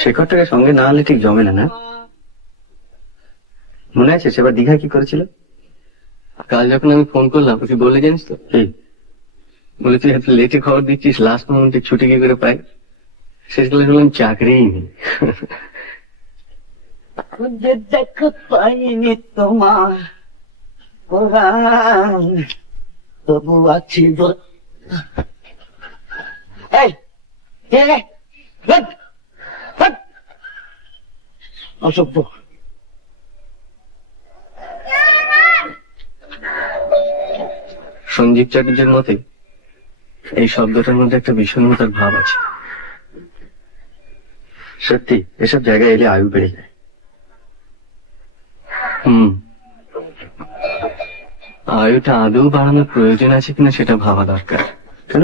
শেখরটাকে সঙ্গে না হলে ঠিক জমে না, না? মনে আছে সেবার দীঘায় কি করেছিল? কাল যখন আমি ফোন করলাম তুই বলে জানিস তো? বলে তুই এত লেটে খবর দিচ্ছিস, লাস্ট মোমেন্টে ছুটি কি করে পাই? শেষকালে শুনলাম চাকরিই নেই। দেখা পাইনি তোমার তবু আছি। অসভ্য। সঞ্জীব চ্যাটার্জির মতে এই শব্দটার মধ্যে একটা বিষণ্ণতার ভাব আছে। সত্যি এসব জায়গায় এলে আয়ু বেড়ে যায়। আয়ুটা আদৌ বাড়ানোর প্রয়োজন আছে কিনা সেটা ভাবা দরকার। কেন?